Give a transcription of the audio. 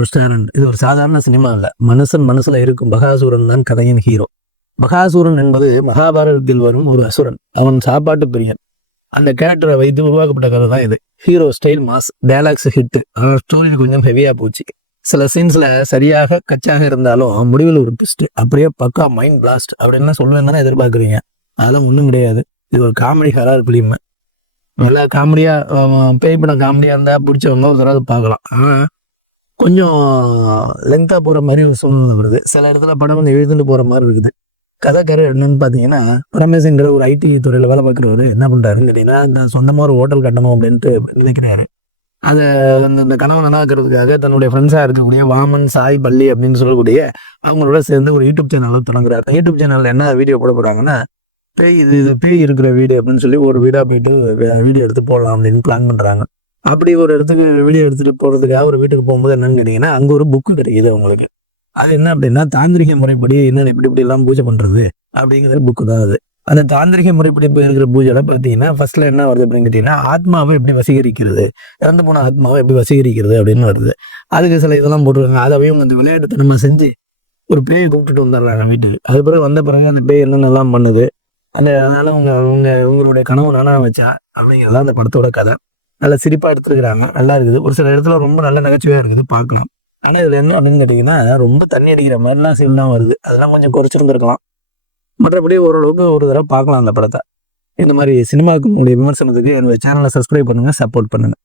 Restaurant இது ஒரு சாதாரண சினிமா இல்லை. மனுஷன் மனசுல இருக்கும் பகாசூரன் தான் கதையின் ஹீரோ. பகாசூரன் என்பது மகாபாரதத்தில் வரும் ஒரு அசுரன். அவன் சாப்பாட்டு பிரியன். அந்த கேரக்டரை வைத்து உருவாக்கப்பட்ட கதை தான் இது. Hero style mass, dialogues hit. Story கொஞ்சம் ஹெவியா போச்சு. சில சீன்ஸ்ல சரியாக கச்சாக இருந்தாலும் முடிவில் ஒரு ட்விஸ்ட், அப்படியே பக்கா மைண்ட் பிளாஸ்ட் அப்படின்னு சொல்லுவேன் தானே எதிர்பார்க்குறீங்க. அதெல்லாம் ஒன்றும் கிடையாது. இது ஒரு காமெடி ஹரார் ஃபிலிம். நல்லா காமெடியா, பேய் படம் காமெடியா இருந்தா பிடிச்சவங்க ஒரு தடவை பார்க்கலாம். ஆனால் கொஞ்சம் லென்த்தா போற மாதிரி ஒரு சூழ்நிலை வருது. சில இடத்துல படம் வந்து எழுதுட்டு போற மாதிரி இருக்குது. கதைக்காரர் என்னன்னு பார்த்தீங்கன்னா, ரமேஷ்ன்ற ஒரு ஐடி துறையில் வேலை பார்க்குறவர் என்ன பண்ணுறாருன்னு கேட்டீங்கன்னா, இந்த சொந்தமாக ஒரு ஹோட்டல் கட்டணும் அப்படின்ட்டு நினைக்கிறாரு. அதை இந்த கனவு நல்லாக்கிறதுக்காக தன்னுடைய ஃப்ரெண்ட்ஸாக இருக்கக்கூடிய வாமன், சாய், பள்ளி அப்படின்னு சொல்லக்கூடிய அவங்களோட சேர்ந்து ஒரு யூடியூப் சேனலை தொடங்குறாரு. யூடியூப் சேனலில் என்ன வீடியோ போட போகிறாங்கன்னா, இது பேய் இருக்கிற வீடு அப்படின்னு சொல்லி ஒரு வீடாக போயிட்டு வீடியோ எடுத்து போடலாம் அப்படின்னு பிளான் பண்ணுறாங்க. அப்படி ஒரு இடத்துக்கு வீடியோ எடுத்துகிட்டு போகிறதுக்காக ஒரு வீட்டுக்கு போகும்போது என்னன்னு கேட்டிங்கன்னா, அங்கே ஒரு புக்கு கிடைக்குது அவங்களுக்கு. அது என்ன அப்படின்னா, தாந்திரிக முறைப்படி என்னென்ன இப்படிலாம் பூஜை பண்ணுறது அப்படிங்கிற புக்கு தான் அது. அந்த தாந்திரிக முறைப்படி இருக்கிற பூஜையில் பார்த்தீங்கன்னா, ஃபர்ஸ்ட்ல என்ன வருது அப்படின்னு கேட்டிங்கன்னா, ஆத்மாவை எப்படி வசீகரிக்கிறது, இறந்து போன ஆத்மாவை எப்படி வசீகரிக்கிறது அப்படின்னு வருது. அதுக்கு சில இதெல்லாம் போட்டுருக்காங்க. அதையும் அந்த விளையாட்டத்தை நம்ம செஞ்சு ஒரு பேயை கூப்பிட்டுட்டு வந்துடுறாங்க வீட்டுக்கு. அது பிறகு வந்த பிறகு அந்த பேய் என்னென்னலாம் பண்ணுது, அதனால உங்களுடைய கனவு நானா வச்சா அப்படிங்கிறதான் அந்த படத்தோட கதை. நல்லா சிரிப்பாக எடுத்துருக்குறாங்க, நல்லா இருக்குது. ஒரு சில இடத்துல ரொம்ப நல்ல நகைச்சுவையாக இருக்குது, பார்க்கலாம். ஆனால் இதில் என்ன அப்படின்னு கேட்டிங்கன்னா, ரொம்ப தண்ணி அடிக்கிற மாதிரிலாம் சீன்லாம் வருது. அதெல்லாம் கொஞ்சம் குறைச்சிருந்துருக்கலாம். மற்றபடி ஓரளவுக்கு ஒரு தடவை பார்க்கலாம் அந்த படத்தை. இந்த மாதிரி சினிமாவுக்கு உங்களுடைய விமர்சனத்துக்கு என்னுடைய சேனலை சப்ஸ்கிரைப் பண்ணுங்கள், சப்போர்ட் பண்ணுங்கள்.